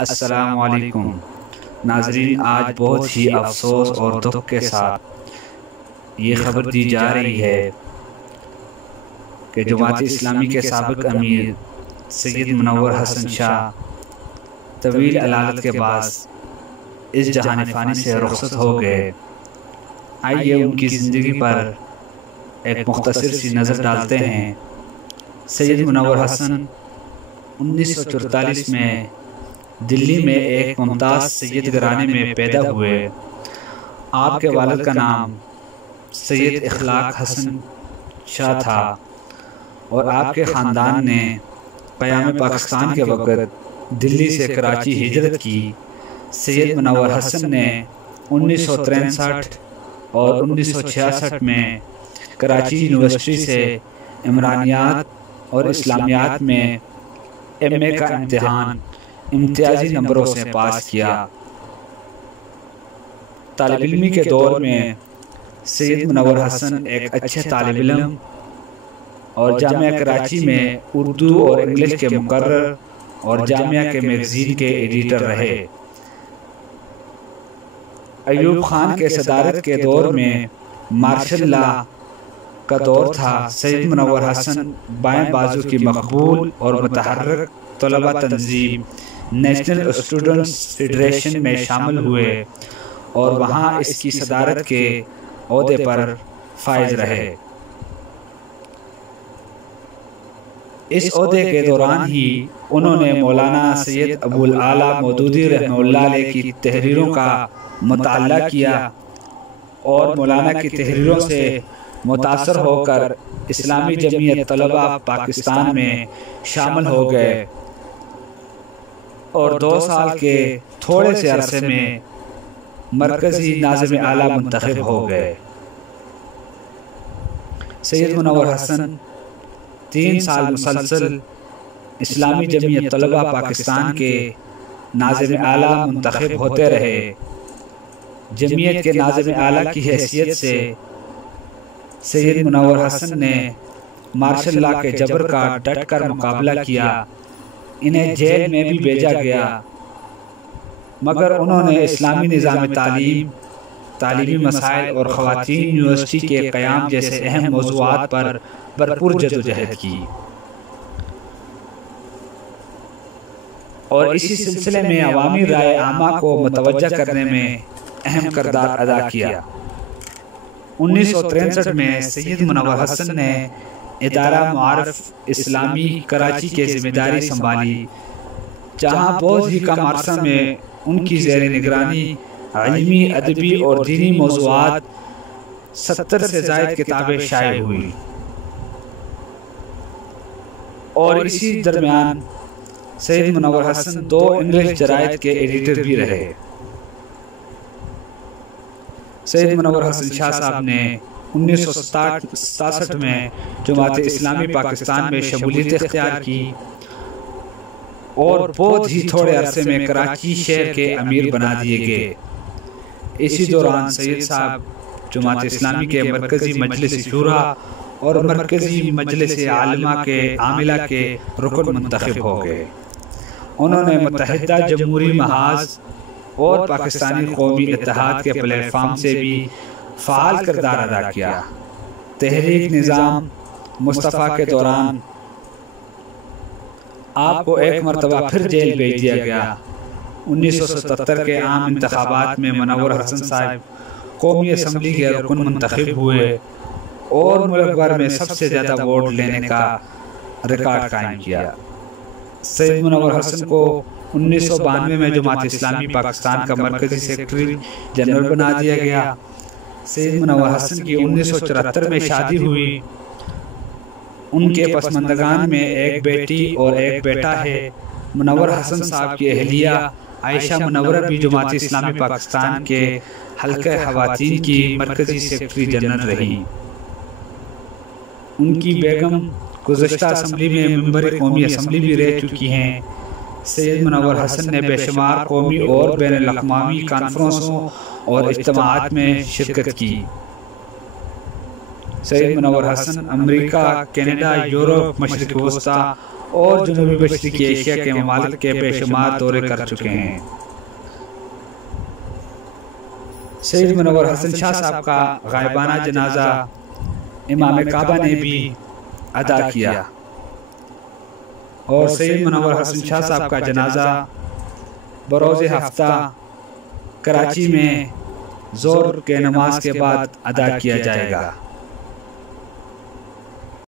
السلام علیکم ناظرین، آج بہت ہی افسوس اور دکھ کے ساتھ یہ خبر دی جا رہی ہے کہ جماعت اسلامی کے سابق امیر سید منور حسن شاہ طویل علالت کے باعث اس جہان فانی سے رخصت ہو گئے۔ آئیے ان کی زندگی پر ایک مختصر سی نظر ڈالتے ہیں۔ سید منور حسن 1944 میں دلی میں ایک ممتاز سید گھرانے میں پیدا ہوئے۔ آپ کے والد کا نام سید اخلاق حسن شاہ تھا اور آپ کے خاندان نے قیام پاکستان کے وقت دلی سے کراچی ہجرت کی۔ سید منور حسن نے 1963 اور 1966 میں کراچی یونیورسٹی سے عمرانیات اور اسلامیات میں ایم اے کا امتحان امتیازی نمبروں سے پاس کیا۔ طالب علمی کے دور میں سید منور حسن ایک اچھے طالب علم اور جامعہ کراچی میں اردو اور انگلش کے مقرر اور جامعہ کے میگزین کے ایڈیٹر رہے۔ ایوب خان کے صدارت کے دور میں مارشل لا کا دور تھا۔ سید منور حسن بائیں بازو کی مقبول اور متحرک طلبہ تنظیم نیشنل اسٹوڈنٹس فیڈریشن میں شامل ہوئے اور وہاں اس کی صدارت کے عہدے پر فائز رہے۔ اس عہدے کے دوران ہی انہوں نے مولانا سید ابو الاعلیٰ مودودی رحمہ اللہ علیہ کی تحریروں کا مطالعہ کیا اور مولانا کی تحریروں سے متاثر ہو کر اسلامی جمعیت طلبہ پاکستان میں شامل ہو گئے اور 2 سال کے تھوڑے سے عرصے میں مرکزی ناظم اعلیٰ منتخب ہو گئے۔ سید منور حسن 3 سال مسلسل اسلامی جمعیت طلبہ پاکستان کے ناظم اعلیٰ منتخب ہوتے رہے۔ جمعیت کے ناظم اعلیٰ کی حیثیت سے سید منور حسن نے مارشل لا کے جبر کا ڈٹ کر مقابلہ کیا۔ انہیں جیل میں بھی بھیجا گیا، مگر انہوں نے اسلامی نظام تعلیم، تعلیمی مسائل اور خواتین یونیورسٹی کے قیام جیسے اہم موضوعات پر بھرپور جدوجہد کی اور اسی سلسلے میں عوامی رائے عامہ کو متوجہ کرنے میں اہم کردار ادا کیا۔ 1963 میں سید منور حسن نے ادارہ معارف اسلامی کراچی کی ذمہ داری سنبھالی، جہاں بہت ہی کم عرصہ میں ان کی زیر نگرانی علمی، ادبی اور دینی موضوعات 70 سے زائد کتابیں شائع ہوئی اور اسی درمیان سید منور حسن 2 انگلش جرائد کے ایڈیٹر بھی رہے۔ سید منور حسن شاہ صاحب نے 1967 میں جماعت اسلامی پاکستان میں شمولیت اختیار کی اور بہت ہی تھوڑے عرصے میں کراچی شہر کے امیر بنا دیے گئے۔ اسی دوران سید صاحب جماعت اسلامی کے مرکزی مجلس شورا اور مرکزی مجلس عاملہ کے رکن منتخب ہو گئے۔ انہوں نے متحدہ جمہوری محاذ اور پاکستانی قومی اتحاد کے پلیٹ فارم سے بھی فعال کردار ادا کیا۔ تحریک نظام مصطفیٰ کے دوران آپ کو ایک مرتبہ پھر جیل بھیج دیا گیا۔ 1977 کے عام انتخابات میں منور حسن صاحب قومی اسمبلی کے رکن منتخب ہوئے اور ملک بھر میں سب سے زیادہ ووٹ لینے کا ریکارڈ قائم کیا۔ سید منور حسن کو 1992 میں جماعت اسلامی پاکستان کا مرکزی سیکرٹری جنرل بنا دیا گیا۔ سید منور حسن کی 1974 میں شادی ہوئی۔ ان کے پسماندگان میں ایک بیٹی اور ایک بیٹا ہے۔ منور حسن صاحب کی اہلیہ عائشہ منورہ بھی جماعت اسلامی پاکستان کے حلقہ خواتین کی مرکزی سیکرٹری جنرل رہی۔ ان کی بیگم گزشتہ اسمبلی میں ممبر قومی اسمبلی بھی رہ چکی ہیں۔ سید منور حسن نے بے شمار قومی اور بین الاقوامی کانفرنسوں اور اجتماعات میں شرکت کی۔ سید منور حسن امریکہ، کینیڈا، یورپ، مشرق وسطیٰ اور جنوبی مشرقی ایشیا کے ممالک کے بے شمار دورے کر چکے ہیں۔ سید منور حسن شاہ صاحب کا غائبانہ جنازہ امام کعبہ نے بھی ادا کیا، اور سید منور حسن شاہ صاحب کا جنازہ بروز ہفتہ کراچی میں ظہر کے نماز کے بعد ادا کیا جائے گا۔